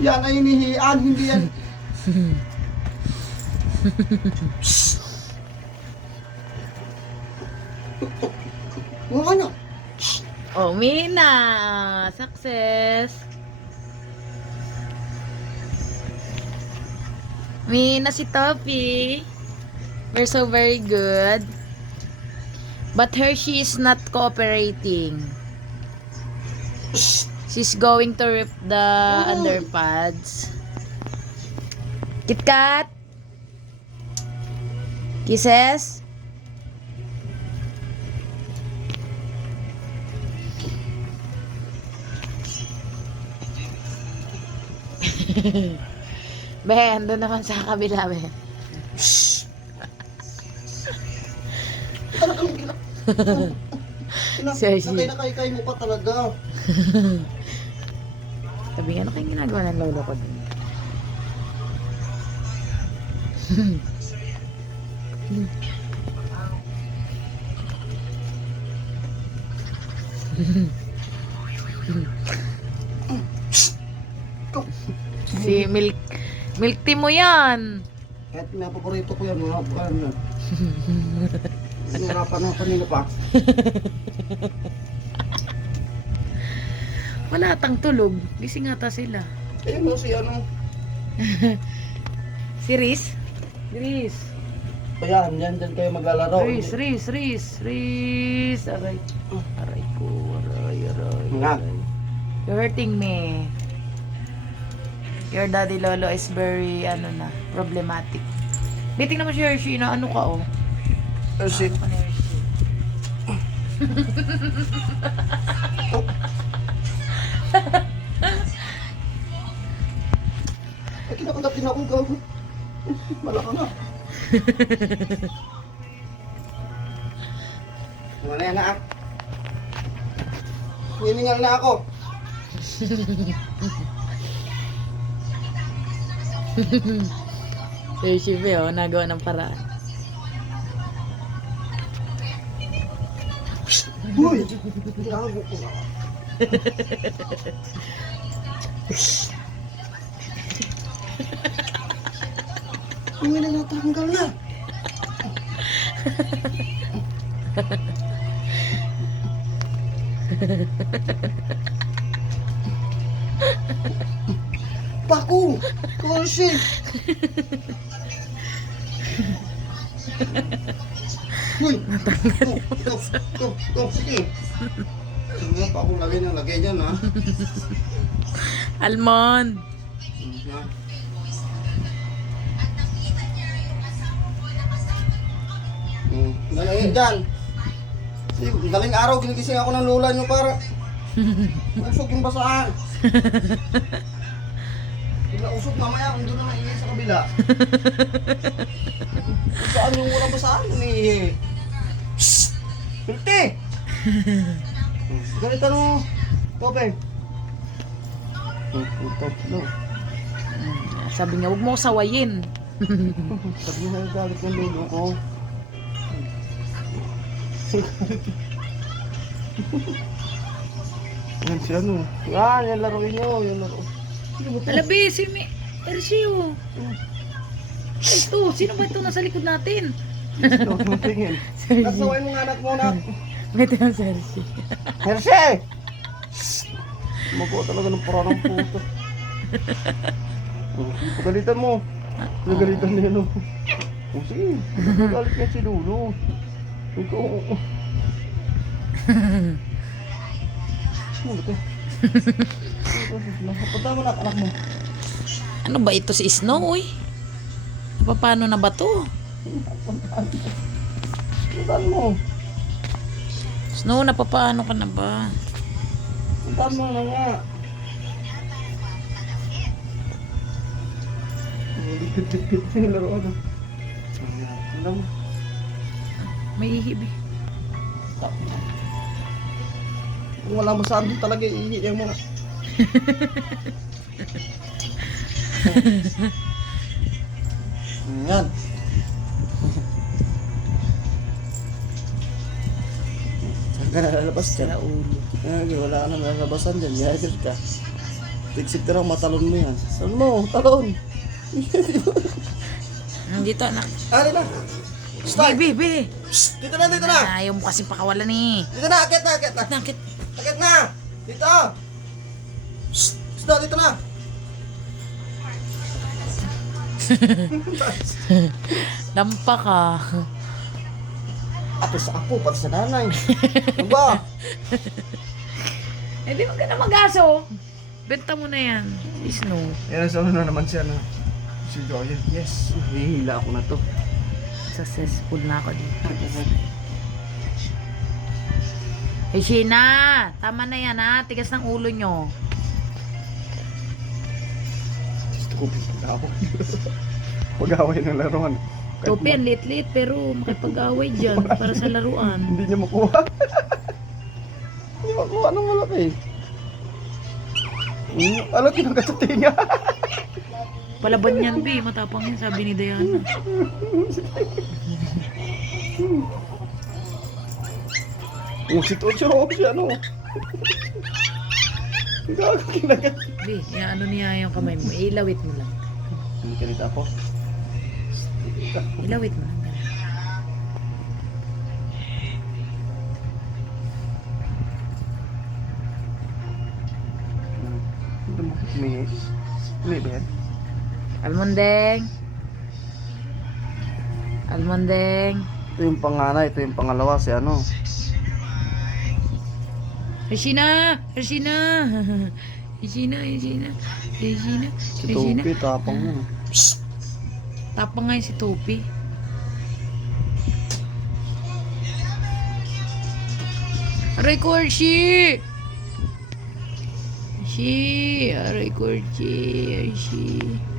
Yan ay hinihian, hindi yan. Yung ano? Oh, Mina! Success! Mina si Topi. We're so very good. But Hershey is not cooperating. She's going to rip the underpads. KitKat? Kisses? Ben, doon naman sa kabila, Ben. Seriously. Nakay mo pa talaga. Sabi nga, ano kayong ginagawa ng lolo ko din? Si milk tea mo yan. Kahit napaborito ko yan, mga buwan na. Nahirapan ako kanina pa. Wala tang tulog. Gising ata sila. Eh mo si ano? Si Riz? Riz. Ayan, dyan kayo maglalaro. Riz. Aray. Aray ko. Aray. Nga. You're hurting me. Your daddy lolo is very, problematic. Biting naman si Hershey na ano ka, oh. Hershey. Ano ni Hershey? Ay, kinakagap din akong gago. Malaka na. Wala yan na ako. Hiningal na ako. Hershey, oh, nagawa ng paraan. Uy! Gago ko na. Uy, natanggal na. Paku! Kursi! Uy! Go, sige. Sige, paku lagay dyan, ha? Almond! Nalagay dyan. Galing araw, ginigising ako ng lola nyo para usog yung basaan. Bigla usog mamaya, kung doon na naihi sa kabila. Saan yung walang basaan? Umihi. Shhh! Pilti! Galitan mo. Tope. No. Sabi niya, huwag mo ko sawayin. Sabi niya, galit ng lolo ko. Yan si ano. Yan laruin nyo. Yan laro. Alabi, si Hershey, oh. Ito, sino ba ito nasa likod natin? Tingin. Hershey. Nagsawain mo nga anak mo na. May tinang si Hershey. Hershey! Mabuo talaga ng pura ng puto. Pagalitan mo. Pagalitan niya no. O sige, pagalit niya si Lolo. Ikaw. Ano ito? Punta mo na anak mo. Ano ba ito si Snow, uy? Paano na ba to? Punta mo. Snow, napapaano ka na ba? Punta mo na nga. Dikit-dikit yung laruan. Ano mo? May ihib eh. Kung wala mo saan talaga ihi yung mga. Yan. Saan ka nalalabas dyan? Sa ulo. Wala ka nang lalabasan dyan. Yagir ka. Tiksik ka lang, matalon mo yan. Talon mo, talon. Dito anak. Ano na? Start. Bi. Psst, dito na, dito na. Ayaw mo kasi pakawalan eh. Dito na, akit na, akit na. Nakit. Akit na. Dito. Psst, dito na. Lampa ka. Ato sa apo, pati sa nanay. Ano ba? Eh di mo ka na mag-aso. Benta mo na yan. Snow. Yan ang na naman siya na. Si Joya. Yes. Hihila ako na to. Successful na ako dito. Hey, Sheena! Tama na yan ha. Tigas ng ulo nyo. Stupid na ako. Pag-away ng laruan. Topi, ang lit-lit pero makipag-away dyan para sa laruan. Hindi niya makuha. Hindi makuha ng malaki. Alam, kinagatutin niya. Palaban yan, Bi. Matapang yan, sabi ni Diana. Si Tocho, si ano. Gago, kinagat. Bi, ano niya yung kamay mo. Ilawit mo lang. Hindi ka nito ako. Ilawit mo lang. May bed. Almondeng. Almondeng. Ito yung panganay, ito yung pangalawa, si ano. Regina! Regina! Regina! Regina! Regina! Si Regina! Topi, tapang mo. Tapang nga yung si Topi. Aray ko, Archie! Archie! Aray ko, Archie! Archie!